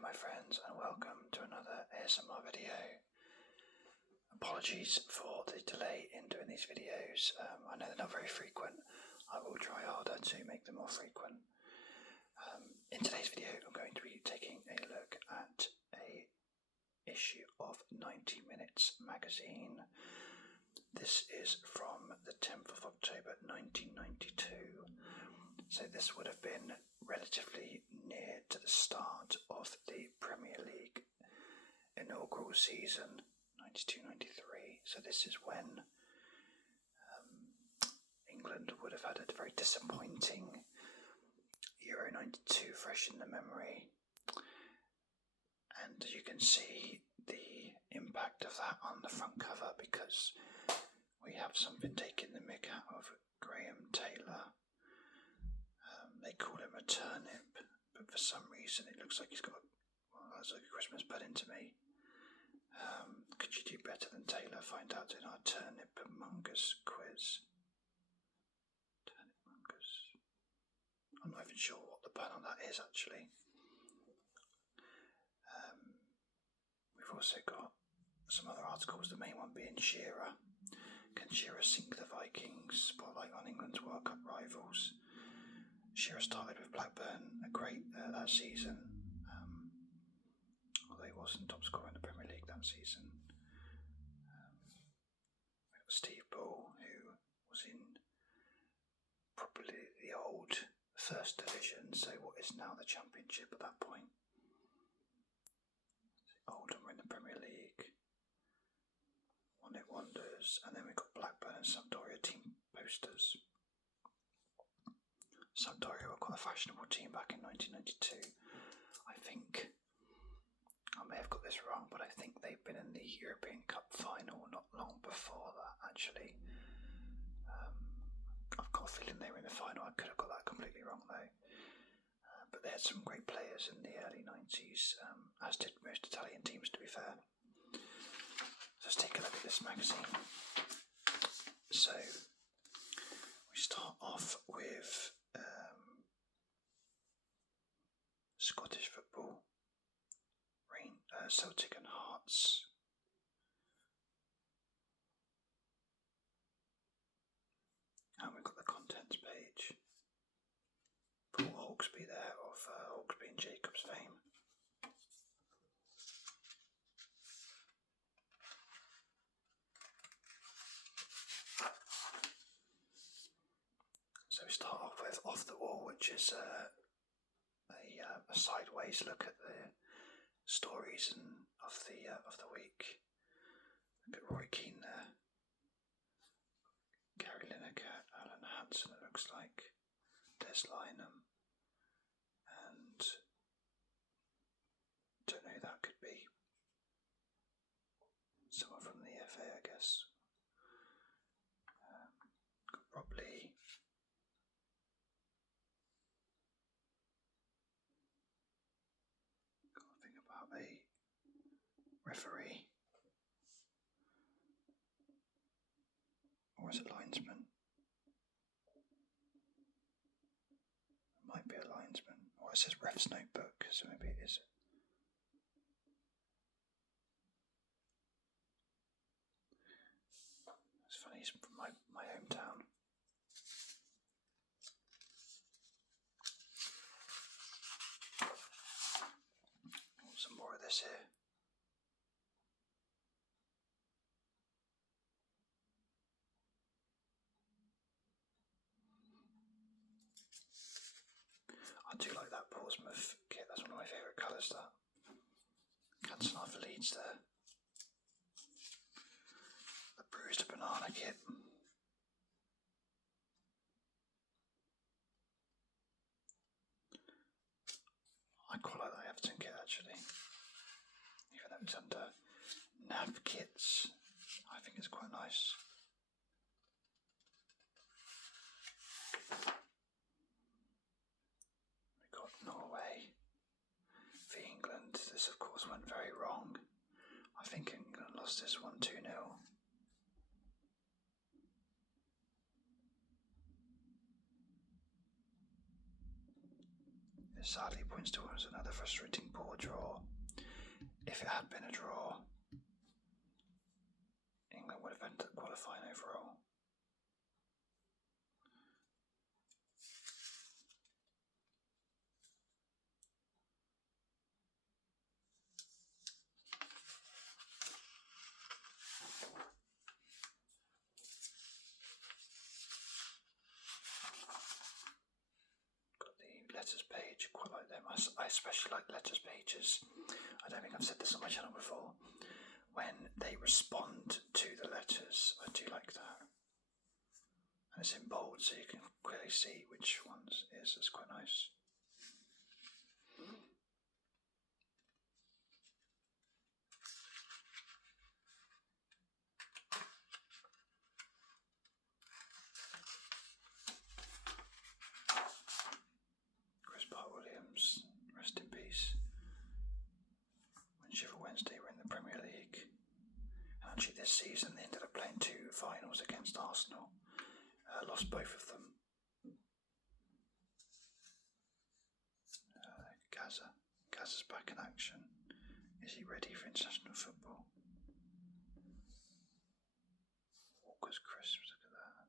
my friends, and welcome to another ASMR video. Apologies for the delay in doing these videos. I know they're not very frequent. I will try harder to make them more frequent. In today's video, I'm going to be taking a look at a issue of 90 Minutes magazine. This is from the 10th of October 1992. So this would have been relatively near to the start of the Premier League inaugural season, 92-93. So this is when England would have had a very disappointing Euro 92 fresh in the memory. And you can see the impact of that on the front cover, because we have something taking the mick out of Graham Taylor. They call him a turnip, but for some reason it looks like he's got that's like a Christmas pudding to me. Could you do better than Taylor? Find out in our Turnip Mongers quiz. Turnip Mongers. I'm not even sure what the pun on that is, actually. We've also got some other articles, the main one being Shearer. Can Shearer sink the Vikings? Spotlight on England's World Cup rivals. Shearer started with Blackburn, a great that season, although he wasn't top scorer in the Premier League that season. We've got Steve Bull, who was in probably the old First Division, so what is now the Championship at that point. Oldham were in the Premier League, One Hit Wonders, and then we've got Blackburn and Sampdoria team posters. Sampdoria were quite a fashionable team back in 1992. I think, I may have got this wrong, but I think they've been in the European Cup final not long before that, actually. I've got a feeling they were in the final. I could have got that completely wrong though. But they had some great players in the early 90s, as did most Italian teams, to be fair. So let's take a look at this magazine. So we start off with Scottish football, Celtic and Hearts. And we've got the contents page. Paul Hawksby there, of Hawksby and Jacobs fame. So we start off with Off the Wall, which is a sideways look at the stories of the week. Look at Roy Keane there, Gary Lineker, Alan Hansen, it looks like, Des Lynam, and don't know who that could be. Someone from the FA, I guess. Rob Lee. A referee, or is it linesman? It might be a linesman, or it says ref's notebook, so maybe it is. It's funny, he's from my hometown. Some more of this here. I do like that Portsmouth kit, that's one of my favourite colours, that. Cantona for Leeds there. The Bruised Banana kit. I quite like that Everton kit, actually. Even though it's under NAV kits, I think it's quite nice. We got Norway v England. This, of course, went very wrong. I think England lost this one 2-0. It sadly points towards another frustrating poor draw. if it had been a draw, England would have ended up qualifying overall. Letters page, quite like them. I especially like letters pages. I don't think I've said this on my channel before. When they respond to the letters, I do like that. And it's in bold so you can clearly see which ones it is. It's quite nice. Williams, rest in peace. When Sheffield Wednesday were in the Premier League, and actually this season they ended up playing 2 finals against Arsenal, lost both of them. Gaza's back in action. Is he ready for international football? Walker's crisps, look at that.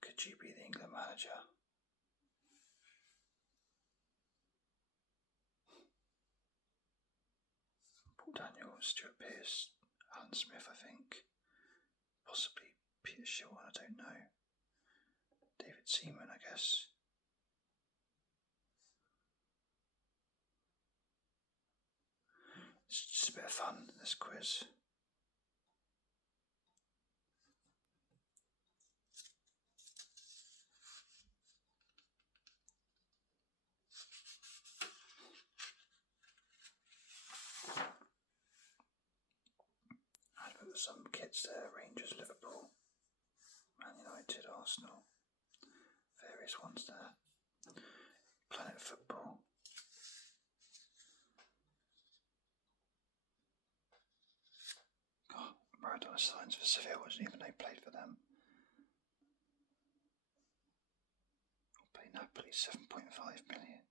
Could you be the England manager? Paul Daniels, Stuart Pearce, Alan Smith, I think. Possibly Peter Shilton, I don't know. David Seaman, I guess. It's just a bit of fun, this quiz. Some kits there, Rangers, Liverpool, Man United, Arsenal, various ones there. Planet Football. God, Maradona signs for Seville, wasn't even they played for them. I'll pay Napoli 7.5 million.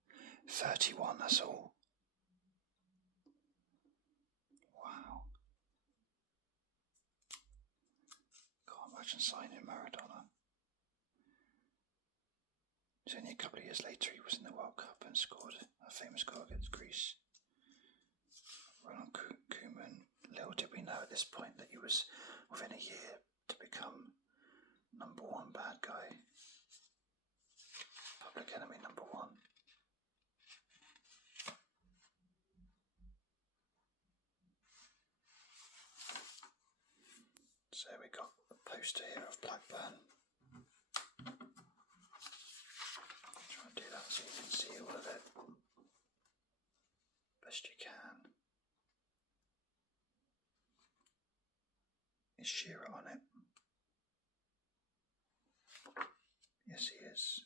31, that's all. Wow. Imagine signing Maradona. It's only a couple of years later he was in the World Cup and scored a famous goal against Greece. Ronald Koeman. Little did we know at this point that he was within a year to become number 1 bad guy. Public enemy number 1. So we got a poster here of Blackburn. Try and do that so you can see all of it best you can. Is Shearer on it? Yes, he is.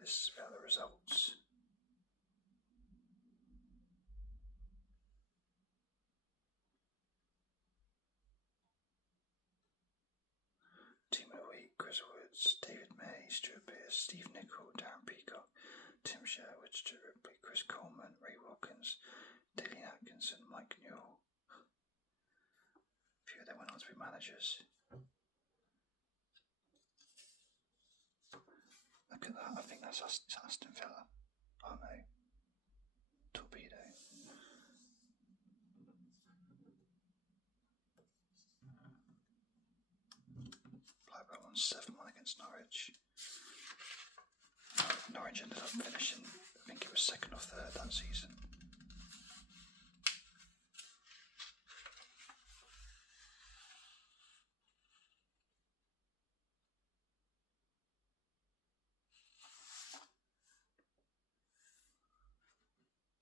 This is about the results. Team of the Week, Chris Woods, David May, Stuart Pearce, Steve Nicol, Darren Peacock, Tim Sherwood, Stuart Ripley, Chris Coleman, Ray Wilkins, Dalian Atkinson, Mike Newell. A few of them went on to be managers. Look at that, I think that's Aston Villa. Oh no. Torpedo. Blackburn won 7-1 against Norwich. Norwich ended up finishing, I think it was 2nd or 3rd that season.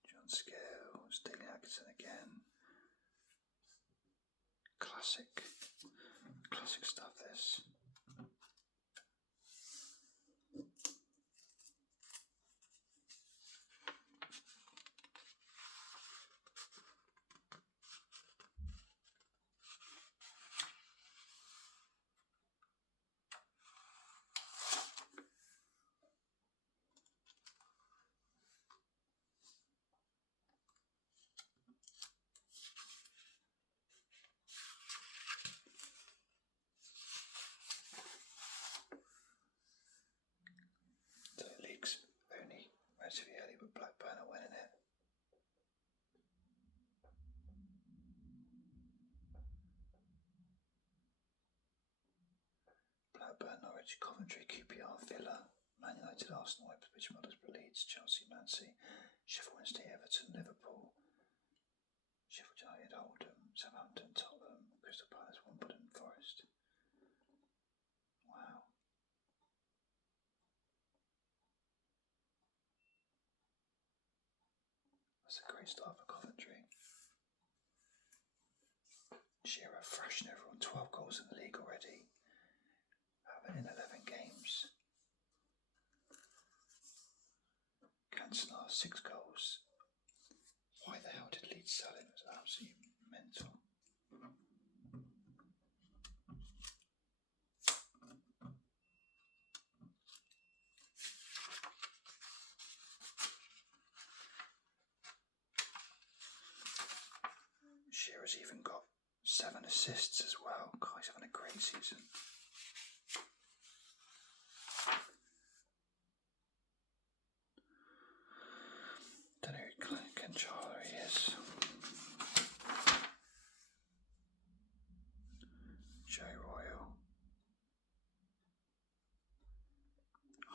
John Scales, Dalian Atkinson again. Classic stuff this. relatively early, but Blackburn are winning it. Blackburn, Norwich, Coventry, QPR, Villa, Man United, Arsenal, Ipswich, Middlesbrough, Leeds, Chelsea, Man City, Sheffield Wednesday, Everton, Liverpool, Sheffield United, Oldham, Southampton, Tottenham, Crystal Palace, Wimbledon, Forest. Wow. That's a great start for Coventry. Shearer thrashing everyone, 12 goals in the league already. In 11 games. Cantona, 6 goals. Why the hell did Leeds sell him? It was absolutely mental. Shearer's even got 7 assists as well. God, he's having a great season. Don't know who Canchala is. Joe Royal.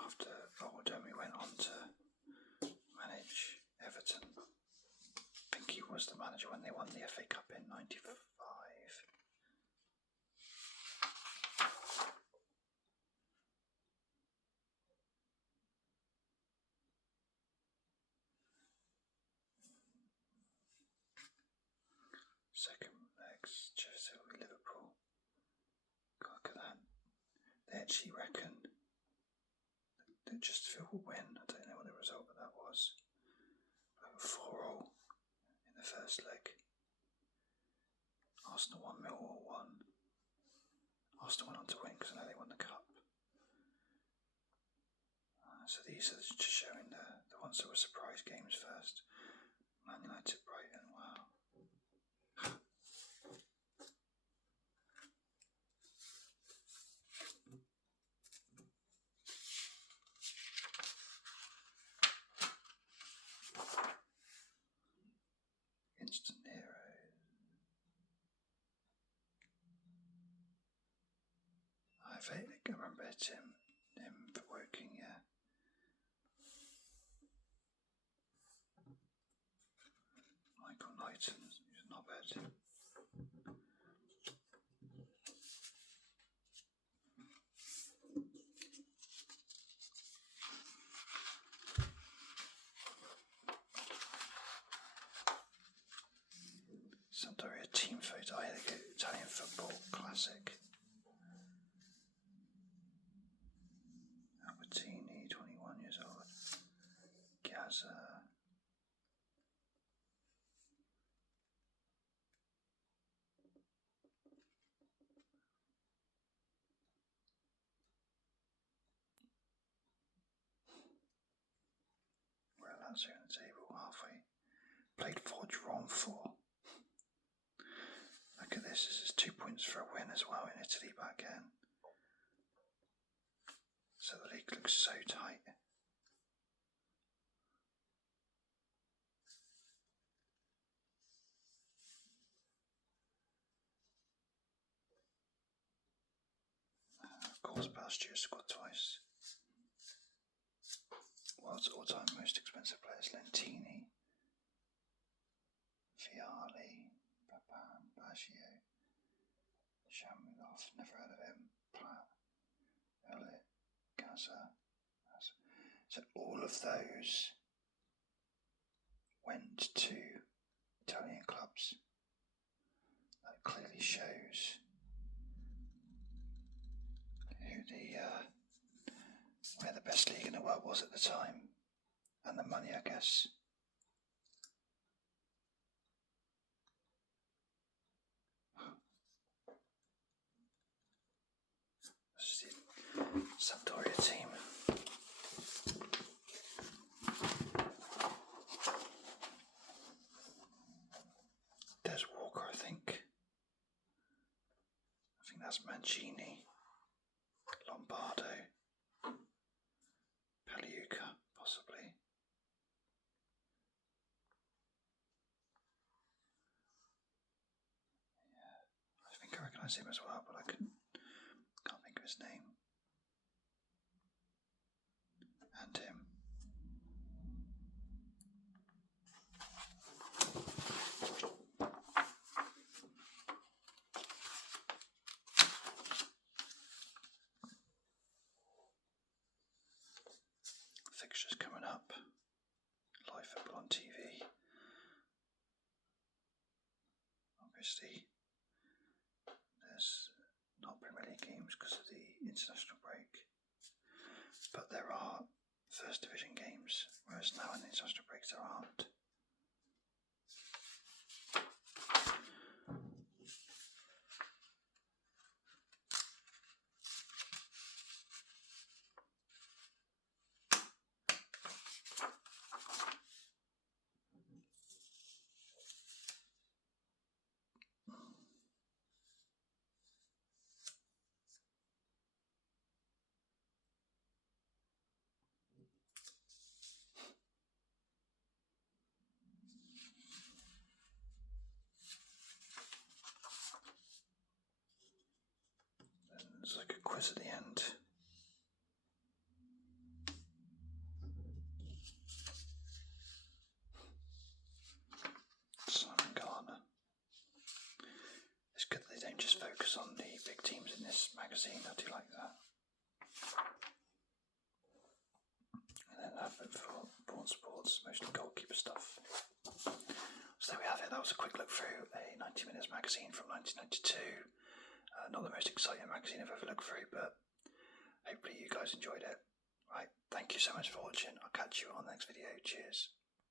After Oldham, he went on to manage Everton. I think he was the manager when they won the FA Cup in '95. Second legs, Chelsea, Liverpool. Look at that. They actually reckon that Chesterfield will win. I don't know what the result of that was. 4-4 in the first leg. Arsenal 1, Millwall 1. Arsenal went on to win because I know they won the cup. So these are just showing the ones that were surprise games first. Man United, Brighton, wow. Instant heroes. I vaguely remember him for working, yeah. Michael Knighton, he's not bad. Sampdoria team photo, Italian football classic. Albertini, 21 years old. Gaza. Well, that's here on the table, halfway. Played 4, drawn 4. Look at this, this is 2 points for a win as well in Italy back then. So the league looks so tight. Of course, Bastia scored twice. World's all-time most expensive players: Lentini, Viali, Papan, Baggio, Shamilov, never heard of him, Platt, Elliot, Gaza. So all of those went to Italian clubs. That clearly shows where the best league in the world was at the time, and the money, I guess. This is the Sampdoria team. There's Walker, I think that's Mancini, Lombardo, Paliuca, possibly. has him as well, but I can't think of his name. And him. Fixtures coming up. Live football on TV. Obviously, there's not Premier League games because of the international break, but there are First Division games, whereas now in the international breaks there aren't. There's like a quiz at the end. Simon Garner. It's good that they don't just focus on the big teams in this magazine. I do like that. And then I have it for Born Sports, mostly goalkeeper stuff. So there we have it. That was a quick look through a 90 Minutes magazine from 1992. Not the most exciting magazine I've ever looked through, but hopefully you guys enjoyed it. Right, thank you so much for watching. I'll catch you on the next video. Cheers.